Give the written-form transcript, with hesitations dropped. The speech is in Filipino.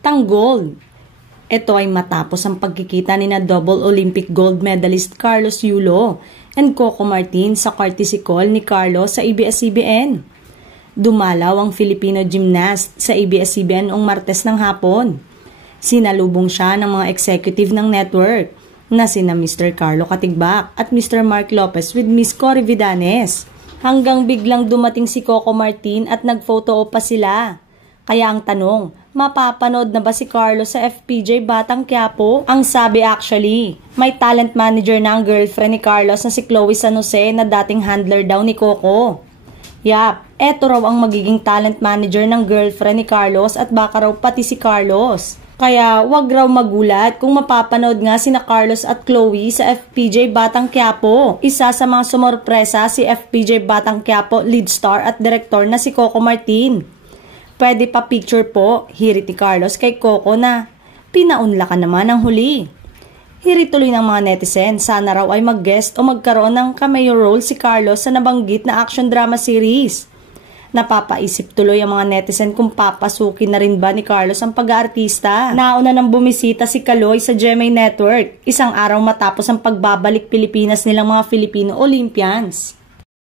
#Tanggol. Ito ay matapos ang pagkikita ni na double Olympic gold medalist Carlos Yulo and Coco Martin sa courtesy call ni Carlos sa ABS-CBN. Dumalaw ang Filipino gymnast sa ABS-CBN noong Martes ng hapon. Sinalubong siya ng mga executive ng network na sina Mr. Carlo Katigbak at Mr. Mark Lopez with Miss Cory Vidanes. Hanggang biglang dumating si Coco Martin at nag-photo op pa sila. Kaya ang tanong, mapapanood na ba si Carlos sa FPJ Batang Quiapo? Ang sabi actually, may talent manager na ang girlfriend ni Carlos na si Chloe San Jose na dating handler daw ni Coco. Yap, eto raw ang magiging talent manager ng girlfriend ni Carlos at baka raw pati si Carlos. Kaya wag raw magulat kung mapapanood nga sina Carlos at Chloe sa FPJ Batang Quiapo. Isa sa mga sumorpresa si FPJ Batang Quiapo lead star at director na si Coco Martin. Pwede pa picture po, hirit ni Carlos kay Coco na pinaunla ka naman ang huli. Hirit tuloy ng mga netizen, sana raw ay mag-guest o magkaroon ng cameo role si Carlos sa nabanggit na action drama series. Napapaisip tuloy ang mga netizen kung papasukin na rin ba ni Carlos ang pag-aartista. Nauna nang bumisita si Kaloy sa GMA Network, isang araw matapos ang pagbabalik Pilipinas nilang mga Filipino Olympians.